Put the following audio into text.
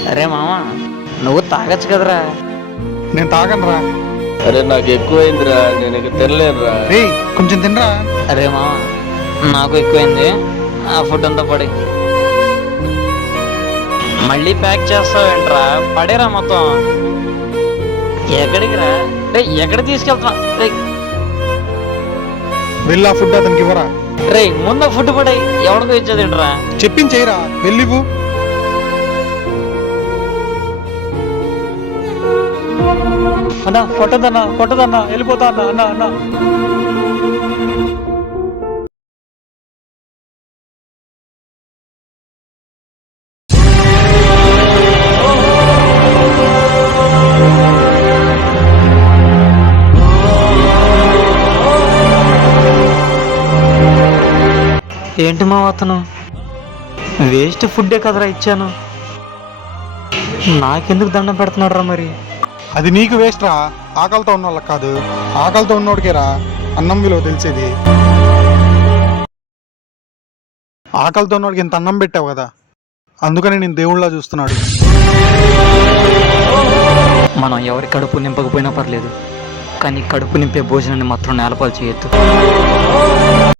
అరే మామ, నువ్వు తాగొచ్చు కదరా. నేను తాగనురా. అరే నాకు ఎక్కువైందిరా, నేను ఇక తినలేనురా. రేయ్ కొంచెం తినరా. అరే మామ, నాకు ఎక్కువైంది. ఆ ఫుడ్ అంతా పడి మళ్ళీ ప్యాక్ చేస్తావేంట్రా? పడేరా మొత్తం. ఎక్కడికి రా రే? ఎక్కడ తీసుకెళ్తున్నా రే? వెళ్ళి ఆ ఫుడ్ అతనికి ఇవ్వరా. రే ముందు ఫుడ్ పడే, ఎవరికో ఇచ్చేదేంట్రా? చెప్పించేయరా, వెళ్ళివు. అన్నా కొట్టదన్నా వెళ్ళిపోతా అన్నా అన్నా అన్నా. ఏంటి మా అతను వేస్ట్ ఫుడ్డే కదరా ఇచ్చాను, నాకెందుకు దండం పెడుతున్నాడు రా మరి? అది నీకు వేస్ట్ రా, ఆకలితో ఉన్న వాళ్ళకి కాదు. ఆకలితో ఉన్నోడికేరా అన్నం విలువ తెలిసేది. ఆకలితో ఉన్నోడికి ఇంత అన్నం పెట్టావు కదా, అందుకని నేను దేవుళ్ళ చూస్తున్నాడు. మనం ఎవరి కడుపు నింపకపోయినా పర్లేదు, కానీ కడుపు నింపే భోజనాన్ని మాత్రం నేలపాలు చేయొద్దు.